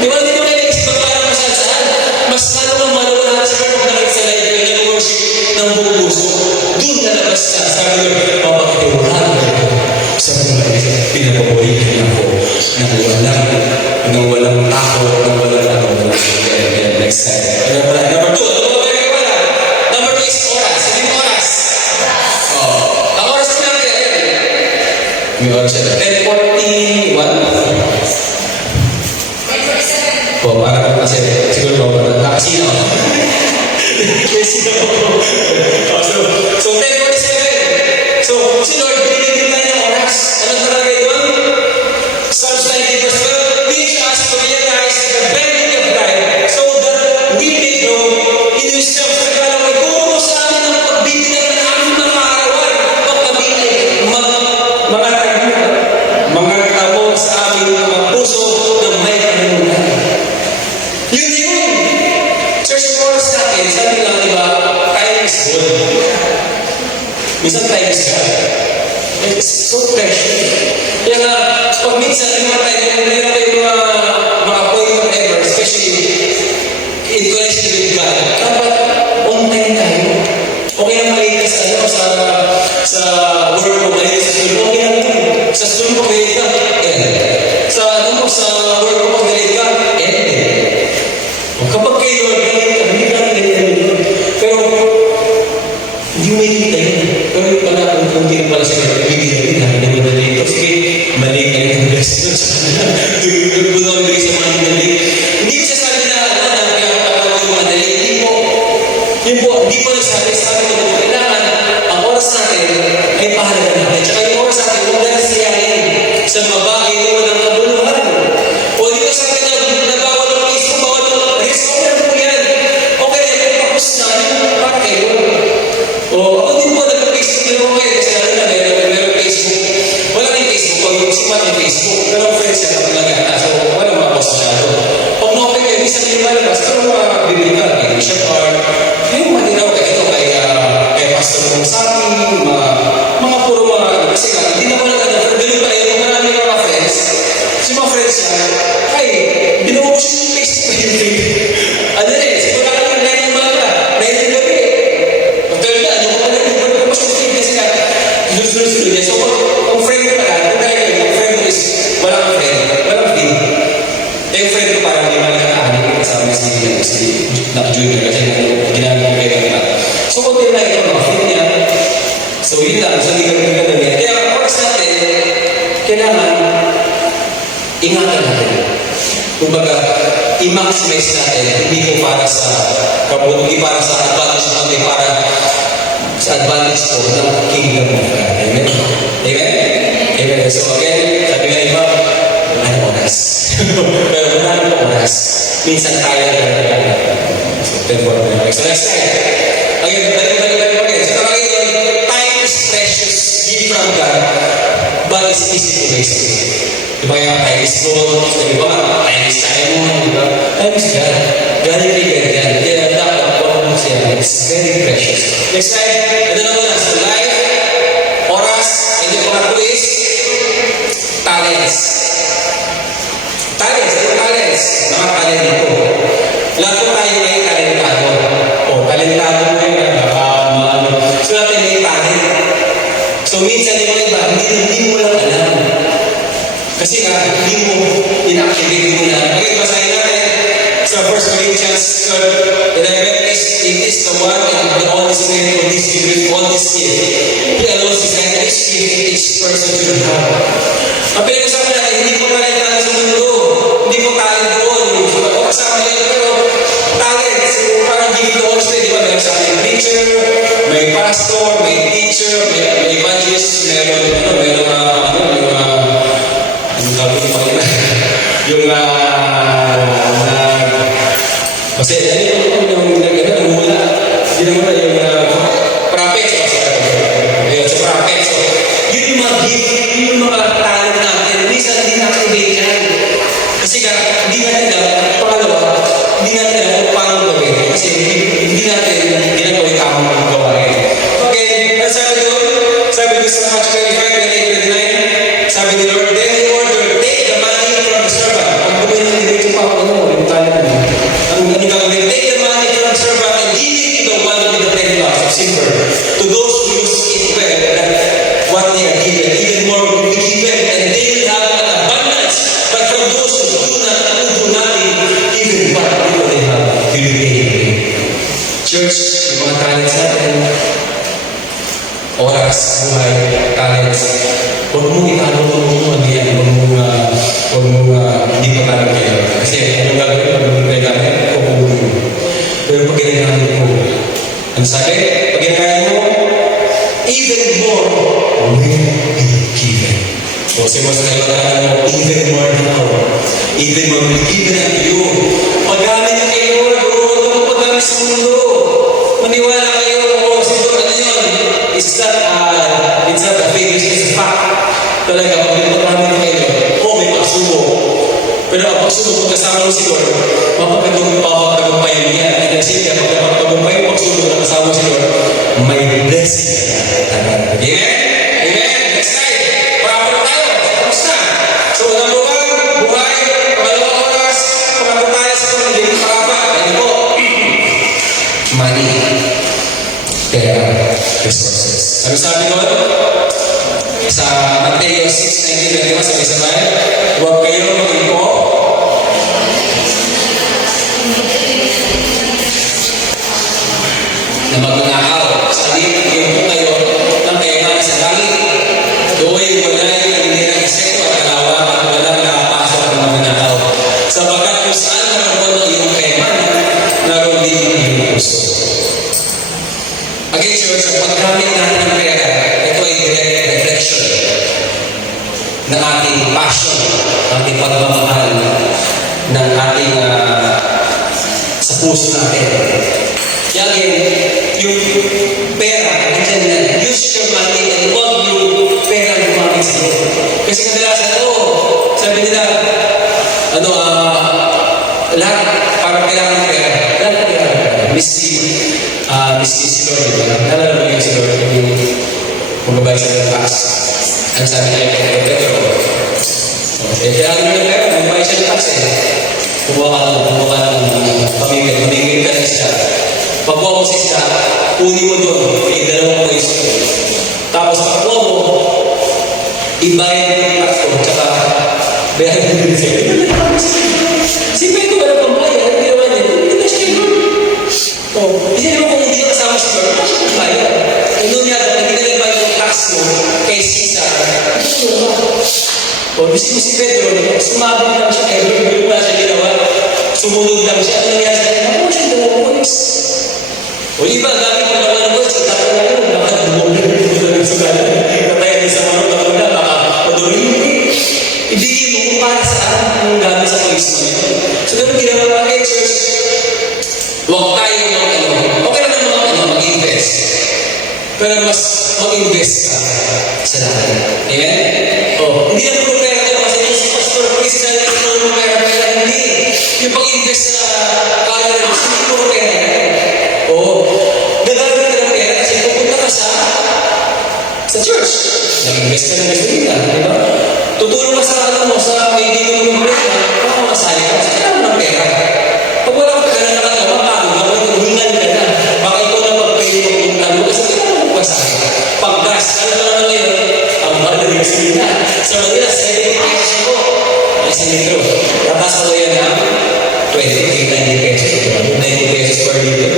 Di ba, hindi naman kayo nag-isip para kung saan. Mas lalo kang malawala sa Lord, pag nag-salay kayo, nag-worship ng buong puso. Doon nalabas ka, sabi ko, mapakitiwahan ko sa buhay. Pinapaborihan ako ng walang takot, ng walang next time. Number 2, Number 2 is oras. Sabi mo oras. Ang oras ko natin. May oras siya. 10:41. Para kasi siguro nakasino. Kasi so 10:47. So, si Lord, binigyan din tayo ng oras. Ano talaga yun? Psalms 90 verse 12, teach us to realize the benefit of life so that we may grow in wisdom. Sa kala ko, ituro sa amin ang pagbibilang ng aming mga arawan o pagbibilang mga tamo sa aming mga puso na may kanunan. Yun. Church oras natin, sabi lang, di ba, time is good. Minsan time is God. It's so precious. Kaya nga, pag minsan, yung mga time, kung meron kayo mga point of ever, especially in connection with God, yung lumalabas, pero mga biblical, kay Bishop Art, yung mga tinaw kay Pastor Kungsaki, mga puro mga, kasi nga, hindi na wala ka na, ganun pa yun, marami mga friends, si mga friends niya, ay, binuha ko siya yung Facebook. Ano rin, siguro na lang, 9 ng umaga, 9 ng gabi. Pagkala na, ano ko pala, hindi ko na masyadong kasi nga, sunod-sunod niya. So, kung friend ko pala, kung kaya yun, yung friend ko is, walang friend, walang friend. Yung friend ko parang hindi man nakaanin ko kasama si Junior kasi ginamit ko kayo kanina. So, kung na ito, mga friend niya, so yun lang, so hindi kami ganda niya. Kaya, course natin, kailangan, ingatan natin. Kumbaga, i-maximize natin, hindi ko para sa kabuti, para sa advantage, kundi para sa advantage po ng kingdom of God. Amen? Amen? Amen. So again, sabi nga iba, wala na oras. Pero wala na oras. Minsan kaya na. So next time. Again, balik again. So talaga yun, time is precious, gift from God, but it's easy to waste it. Diba kaya time is gold, diba? Time is time mo, diba? Time is God. Galing kay God yan. Kaya dapat, huwag mo siya. It's very precious. Next slide. Ito na muna. So, life, oras, and yung pangatlo is talents. Talents. Ito talents. Mga talento. Lahat po tayo ay talentado. O, talentado mo yun. So, natin may talent. So, minsan yung iba, hindi mo lang alam. Kasi nga, hindi mo inactivate mo na. Okay, basahin natin sa 1 Corinthians 11, it is the one and the only Spirit of this Spirit, all this gift. He alone is that each person should have. Ang pinag-usapan natin, hindi ko talentado sa mundo. Hindi ko talent doon. O kasama yun, pero talent. So, parang gift to all Spirit. Diba, meron sa akin preacher, may pastor, may teacher, may evangelist, kasi yung nagmula, ginamula yung prophet. Ayun, sa prophet. So, yun yung mga gift, yun yung mga talent natin. Minsan, hindi na-activate yan. Kasi hindi natin alam, pangalawa, hindi natin alam kung paano gawin. Kasi hindi natin ginagawa yung tamang gawain. Okay, at sabi ko sa Matthew 25, 28, 29, sabi ni Lord, then the order, take the money from the servant. Ang gawin ng dito pa ako, yung talent mo. Ang gagawin, take the money from the servant and give it to the one with the 10 lots of silver. To those who use it well, what they are given, even more will be given, and they will have an abundance. But from those who do nothing, even what little they have, will be taken. Church, yung mga talents natin, oras, buhay, talents, huwag mong itago, huwag mong mag-iyan, huwag mong hindi pa talent kayo. Kasi ano gagawin, pag ginagamit, kukunin mo. Pero pag ginagamit mo, ang sabi, pag ginagamit mo, even more will be given. So, mo sa kailangan mo, even more now, even more will be given unto you. Paggamit na kayo, huwag mo paggamit sa mundo. Maniwala kayo, siguro ano yun, it's not a fake, it's a fact. Talaga, pag paggamit kayo, may pagsubo. Pero ang pagsubo, pagkasama mo si Lord, mapapagpapagumpay niya. And then sige, pagkapagpagumpay mo, pagsubo na kasama si Lord, may blessing ka na. Amen? Amen? Next slide. Proper tayo. Kamusta? So, number 1, buhay. Pangalawang oras. Pangalawang tayo sa mga hindi parapa. Ano po? Money. Pera. Resources. Ano sabi ko? Sa Mateo 6:19, sabay-sabay, huwag kayo mag-ipo na magnanakaw. Sabihin, ipo kayo ng kayamanan sa langit. Doon wala yung nagdira ng insekto at kalawa at walang nakapasok ng magnanakaw. Sapagkat kung saan naroon ang iyong kayamanan, naroon din ang iyong puso. Again, church, ang paggamit natin ng pera, ito ay direct reflection ng ating passion, ating pagmamahal, ng ating sa puso natin. Kaya again, yung pera, use your money and huwag yung pera gumamit sa iyo. Kasi kadalasan, sabi nila, lahat, parang kailangan ng pera. Miski si Lord, di ba? Nalala mo yung si Lord, yung magbabayad sa ng tax. Ang sabi niya, Pedro, kailangan mo ng pera, magbabayad siya ng tax eh. Kumuha ka ng pamigil ka ng isda. Pagkuha mo sa isda, kunin mo doon, yung dalawang piso. Tapos pagkuha mo, ibayad mo yung tax ko, tsaka bayaran mo din sa'yo. Si Pedro wala pang bayad, hindi naman yun. Hindi na siya yun. Hindi naman kung hindi kasama si Lord, wala siya pang bayad. Kung doon yata, hindi ka nagbayad yung tax mo kay Caesar, hindi naman. Gusto mo si Pedro, sumabit lang siya, kaya wala siya ginawa. Sumunod lang siya, ano nangyari sa kanya? Ako siya dalawang points. O iba, gamit mo naman ng points, dapat na yun, baka dumulong yung sugalan. Katayan din sa mga tao na, baka maduling. Ibigay mo kung para saan ang gamit sa points mo yun. So, ganun ginawa kay church, huwag tayo okay lang naman mag-invest. Pero mas mag-invest ka sa lahat. Amen? Hindi naman kung pera ka kasi yung si Pastor Chris na yung pera, hindi. Yung pag-invest sa kaya na hindi ko pera. Nagamit ka ng pera kasi pupunta ka sa church. Nag-invest ka ng gasolina, di ba? Tutulong ka sa kaibigan mo ng pera, baka masali ka. Kasi kailangan ng pera. Pag wala ka pagkala na kanya, mapagod ka, hingal ka na. Baka ikaw na mag-pay mo kung tayo kasi kailangan mo pasali. Pag-gas, ano pa naman ngayon? Ang mahal na gasolina. Sa Manila, 70 pesos po. Isang litro. Tapos ako yan na 90 pesos. 90 pesos per liter.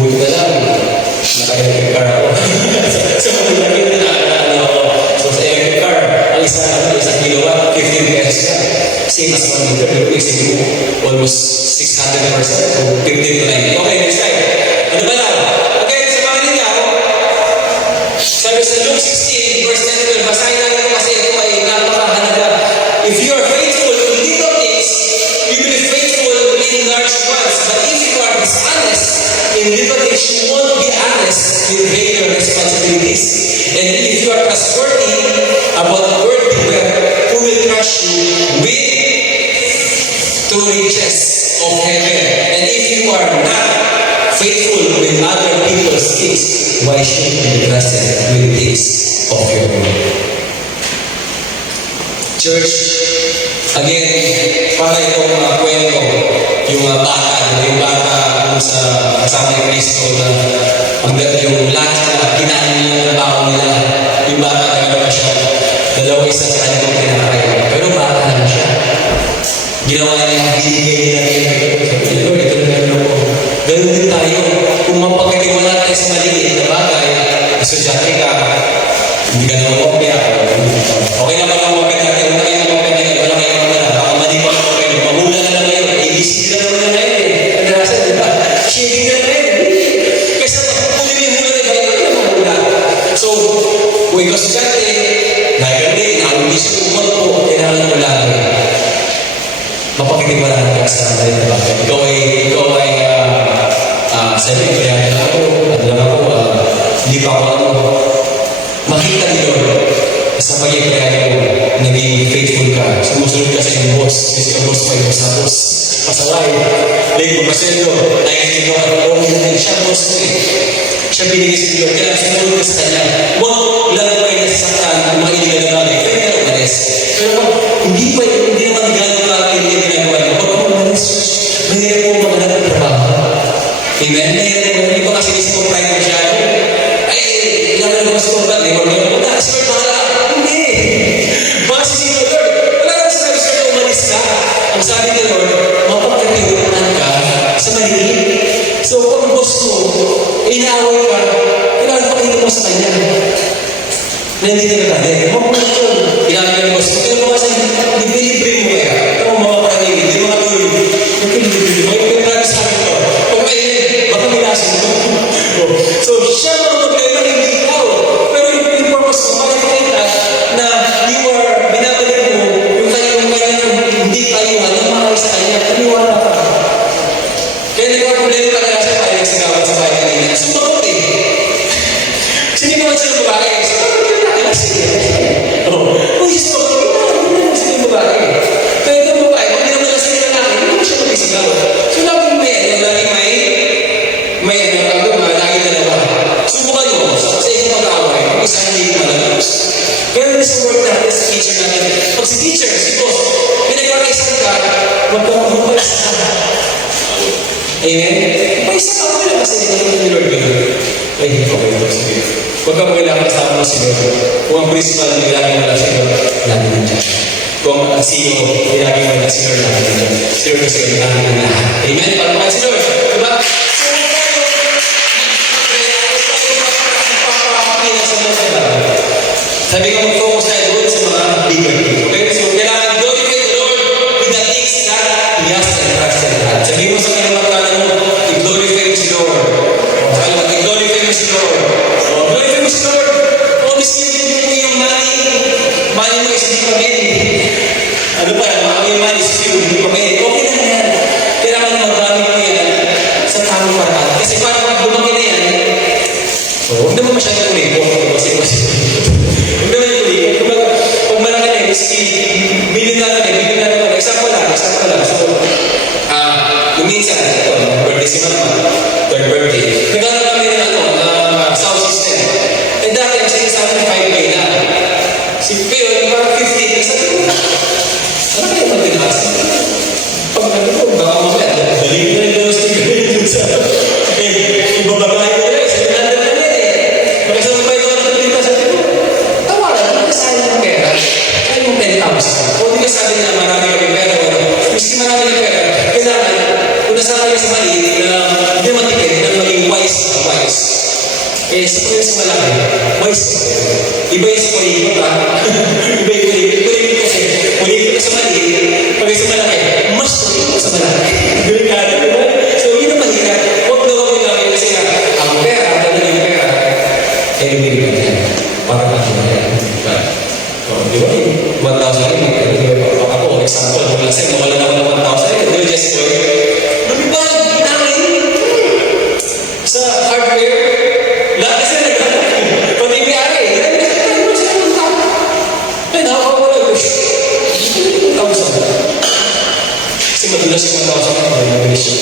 Buti na lang. Naka-electric car ako. Sa Manila, yun na ako. So sa electric car, ang isang kilowatt, 15 pesos ka. Same as 1 liter. Isip mo, almost 600%. So 15 to 90. Okay, next time. Ano ba lang? Okay, sa mga ninyo, sabi sa Luke 16, verse 10, basahin natin ko kasi ito ay napakahalaga. If you are faithful in little things, you will be faithful in large ones. But if you are dishonest in little things, you won't be honest with greater responsibilities. And if you are trustworthy about worldly wealth, who will crush you with the riches of heaven? And if you are not faithful with other people's things, why should you be trusted with things of your own? Church, again, para itong kwento, yung bata kung sa kasama ni Cristo na yung lahat na kinain nila ng tao nila, yung bata talaga siya, dalawa isa sa kanyang pinakain. Pero bata lang siya. Ginawa niya, binigay nila Lord, ito na ko. Ganun din tayo. Kung mapagkatiwala tayo sa maliliit na bagay, estudyante ka, hindi ka naman kopya. Okay naman ang kopya natin. Wala kayong kopya natin. Wala kayong kopya natin. Baka mali pa ang kopya natin. Mahula na lang ngayon. ABC na naman na ngayon eh. Ang nasa, di ba? Shading na ngayon. Kasi kung hindi hula na ngayon, hindi na mahula. So, kung ikaw estudyante, nagandi, nakaulis ko po, kailangan mo lang. Mapagkatiwalaan ka sa mali na bagay. Ikaw ay sabi ko yan hindi pa ako makita ni Lord sa pag-ikayaan ko naging faithful ka, sumusunod ka sa iyong boss kasi ang boss pa yung sa boss pasaway, like magpasendo ayun ko siya boss ko siya binigay sa Lord kaya sumunod ka sa kanya huwag lang ko kayo nasasaktan ang mga iligal na bagay pero umalis pero hindi naman gano'n ka kayo yung ginagawa niyo huwag mo umalis mahirap mo maghanap ng trabaho. Amen? Hindi ko kasi isip ko pride mo siya. Ay, ilang mo kasi kung ba't di mo wala, si Lord bahala. Hindi. Baka si Lord, wala naman sinabi sa Lord, umalis ka. Ang sabi ni Lord, mapagkatiwalaan ka sa maliit. So, kung boss mo, inaaway ka, kailangan pakita mo sa kanya. Na hindi na natin. Mapulit yun. Kailangan ka ng boss mo. Kaya mo kasi, nipilibre mo kaya. Kung mga panigid, di mga tuloy. Nipilibre mo. Yung pinag sa akin ko. Baka milasin mo. So, siya mga problema hindi ikaw. Pero yung purpose mo, makikita na you are binabalik mo yung kanyang hindi kayuhan ng mga sa kanya. Paniwala ka. Kaya hindi ko problema talaga siya kaya nagsagawan sa bahay kanina. Sumagot eh. Sino naman siya ng babae? Sumagot yung laki. Sige. Uy, sumagot yung laki. Hindi naman siya ng babae. Kaya itong babae, kung hindi naman siya ng laki, hindi naman siya Amen? Paisa ka mo lang kasi hindi ni Lord yun. Ay, okay ito. Sige. Huwag ka kailangan kasama mo si Lord. Kung ang principal, nilagay mo lang si Lord, lagi mo dyan. Kung ang CEO, nilagay mo lang si Lord, lagi mo dyan. Si Lord kasi nilagay mo lahat. Amen? Para mo si Lord. Diba? Sabi ko, mag-focus tayo doon sa mga bigger things. Okay? So, kailangan glorify the Lord with the things that He has entrusted us. Sabi mo sa kanyang magkano mo, i-glorify mo si Lord. O, sa kanyang, i-glorify mo si Lord. O, glorify mo si Lord. O, miskin mo yung money. Money mo is hindi pamili. Ano pa, yung money is few, hindi pamili. Okay na yan. Kailangan magamit mo yan sa tamang paraan. Kasi parang pag lumaki na yan, huwag naman masyadong kulipo. Kasi huwag naman yung kulipo. Pag malaki na yung billion na. Example lang. So, minsan, ito, birthday si Mama, third birthday. Nagkaroon kami ng sound system. Eh dati, ang sinasabi ng 5K na. Si Phil, parang 50. Sabi ko, ano kayo mag-tinas? Pag ko, baka mamaya, dali ko na yung doon sa ibabagay ko rin. Sabi na rin eh. Pagkasama ba ito ang nagpinta? Sabi ko, tawaran, nakasali ng pera. Kaya yung 10,000. O di ka sabi na marami kami pera. Miski marami ng pera. Kailangan, kung nasama kayo sa mali, hindi matikit na maging wise. Eh, sa pagkakas sa malaki, wise. Iba yung sa paligid, ha? Iba yung paligid kasi, paligid ka sa mali, pagkakas sa malaki, mas paligid ka sa malaki. Delikado, diba? So, yun ang mahirap. Huwag daw kami namin kasi ang pera, yung pera, eh, lumili ka dyan. Para natin na yan. Di ba? 1,000 rin. Ako, example, kung lasing, nawala naman ng 1,000 rin. Di ba, Jessica? Lumipad namin sa hardware. Lahat kasi nagkakaroon. Pati may ari. Ay, nakakawala. 1,000. Kasi madulas yung 1,000. Ay, mabilis yun.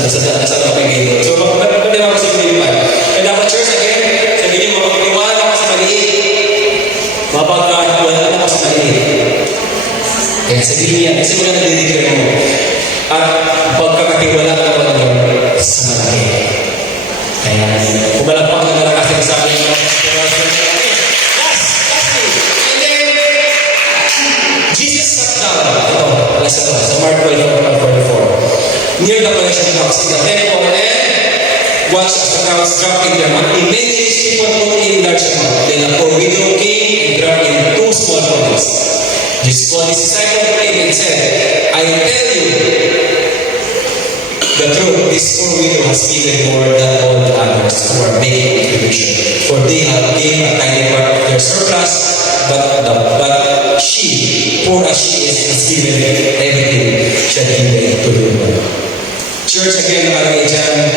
Nasa napagay doon. So, pwede naman kasi lumipad. Kaya dapat, church, again, sabi niyo, mapagkiwala ka sa maliit. Mapagkakawala ka sa maliit. Kaya sabihin niya, kasi mga nadidikira mo. At pagkakatiwala ka pa naman sa malaki. Kaya, pumalagpak na lang kasi sa akin. Lastly, and then, Jesus sat down. Sa Mark 12:44. Near the collection box in the temple and watched as the crowds dropped in their money. Many rich people put in large amount. Then a poor widow came and dropped in 2 small coins. Jesus called his disciples and said, I tell you the truth, this poor widow has given more than all the others who are making contribution. For they have given a tiny part of their surplus, but she, poor as she is, has given everything she had given to the Lord. Church, again, nakalagay dyan,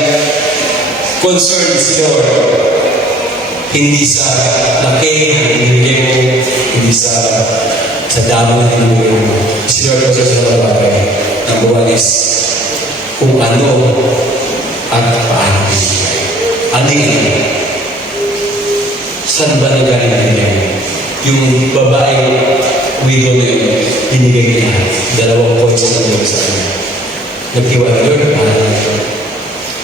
concern si Lord. Hindi sa laki, hindi mo, hindi sa damo ng hinuli mo. Si Lord also sa mga bagay. Number 1 is, kung ano at paano binigay. Alin, saan ba nagaling niya? Yung babaeng widow na yun, binigay niya 2 points na Lord sa kanya. Nagtiwala Lord,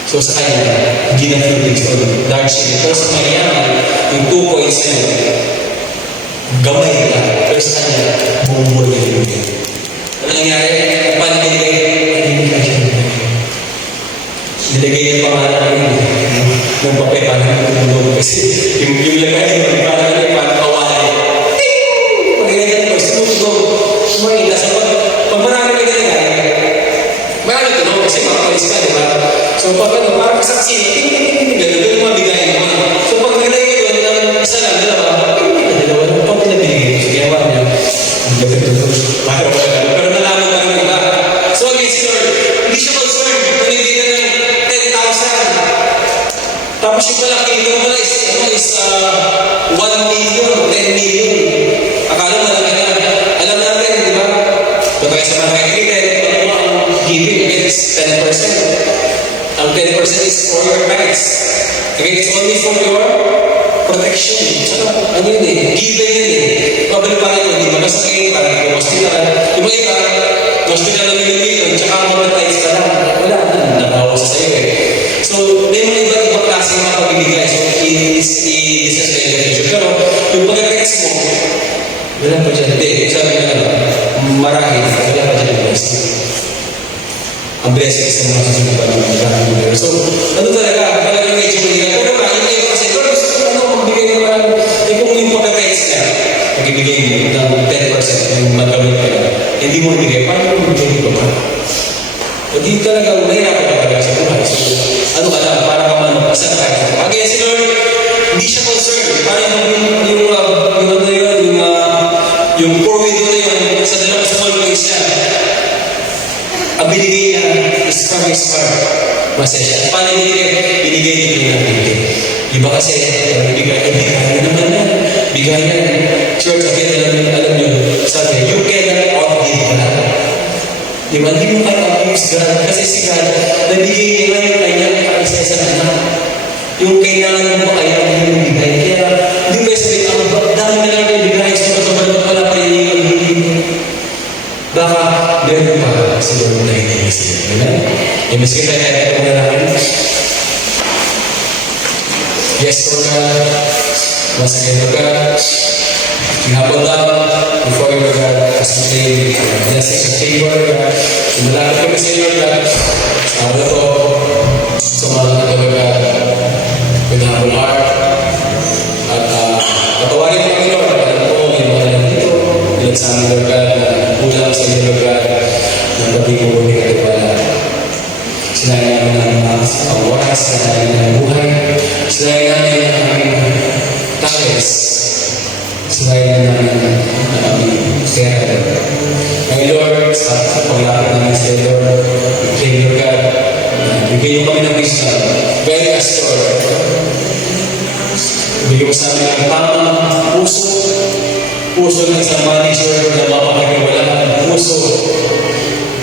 so sa kanya, hindi na feelings on large share. Pero sa mayaman, yung 2 points na yun, gamay na. Pero sa kanya, bumubuhay na yun. Ano nangyari? Paano binigay? Nilagay yung pangalan ng papel para ng kasi yung lagay yung pangalan yung parang kawali. Pag-inagay ko, sinutulog. Sumayin. Nasa pag marami ka nilagay, marami tulog kasi makapalis ka, di ba? So pag ano, parang kasaksi, gano'n yung mabigayin mo. So pag nilagay ko ng isa lang, dalawa, pag pinabigay, so ginawa niya, ang gabit tulog. Pero nalaman pa rin iba. So again, si Lord, hindi siya concerned kung hindi ka ng 10,000. Tapos yung malaki, ito mo pala is 1 million, 10 million. Akala mo malaki na. Alam natin, di ba? Kung tayo sa mga kaibigan, giving is 10%. Ang 10% is for your rights. Okay, it's only for your protection. Ano yun eh? Given yun eh. Pabaliparin mo, di ba masakit, parang ikaw hospital. Yung mga iba, hospital na million, tsaka mabatize ka lang. Wala. ang blessings ng mga susunod pa ng mga. So, ano talagang medyo hindi na. Pero hindi ko kasi, Lord, gusto ko magbigay naman, kung yung pagka-text na, magbibigay mo ng 10% yung magamit ka na, hindi mo ibigay, paano mo ibigay ko ba? O di talaga, nahirapan ka talaga sa buhay. So, ano ka lang, para ka man, saan tayo? Again, si Lord, hindi siya concerned. Parang yung poor widow na yun, sa dalawang small place niya, ang binigay niya is from his heart. Masaya. Paano binigay? Binigay niya yung nabigay. Iba kasi, bigay niya naman yan. Bigay niya. Church, again, alam niyo, sabi, you cannot outgive God. Diba? Hindi mo kayo abuse God. Kasi si God, nabigay niya lang yung kanyang kaisa-isa anak. Yung kailangan mo kaya yung bigay. Kaya, hindi ba sabihin, ang dami na lang yung bigay. So, wala pa yung baka, meron pa sa Lord na hindi sila. Amen? Yung mas kita na ito na namin. Yes, Lord God. Once again, Lord God. Hinapon lang before you, Lord God, as we say, blessings and favor, Lord God. Sumalakit kami sa iyo, Lord God. Sabi ko, sumalakit ka, Lord God, with humble heart. At patawarin mo kami, Lord. Alam ko, yung mga nandito, ilan sa amin, Lord God, na kulang sa iyo, Lord God, ng tabi mo kami katiwala. Sinayang namin ang oras, sinayang namin ang buhay, sinayang namin ang aming talents, sinayang namin ang aming pera. Ngayon, Lord, sa paglapit namin sa iyo, Lord, pray, Lord God, bigay mo kami ng wisdom, very us, Lord. Bigay mo sa amin ang tamang puso ng isang manager na mapapagawala, puso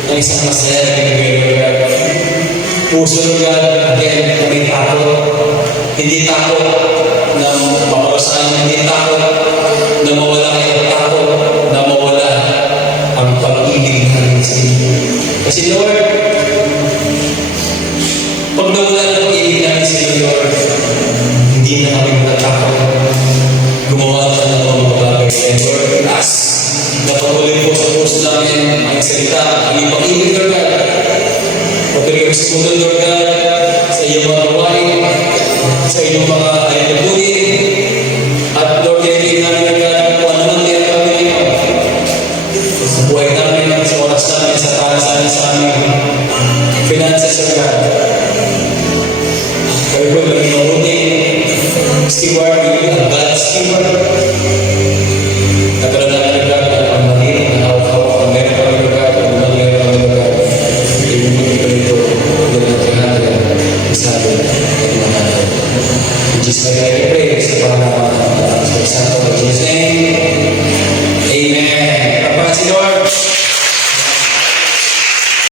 ng isang masaya na binigay, Lord God. Puso, Lord God, again, na may takot. Hindi takot na maparusahan, hindi takot na mawala kayo, takot na mawala ang pag-ibig namin sa inyo. Kasi, Lord, pag nawala ang pag-ibig namin sa inyo, Lord, hindi na kami matatakot. Gumawa ka na ng mga bagay. And Lord, as napatuloy po sa puso namin ang salita, ang ipag-ibig, Lord God. Patuloy sa puso, Lord God, sa iyong mga gawain, sa iyong mga ayubunin, at Lord, kailangan namin, Lord God, kung ano man kaya kami sa buhay namin, sa oras namin, sa para sa aming finances, Lord God. Kami po, maging mabuting steward,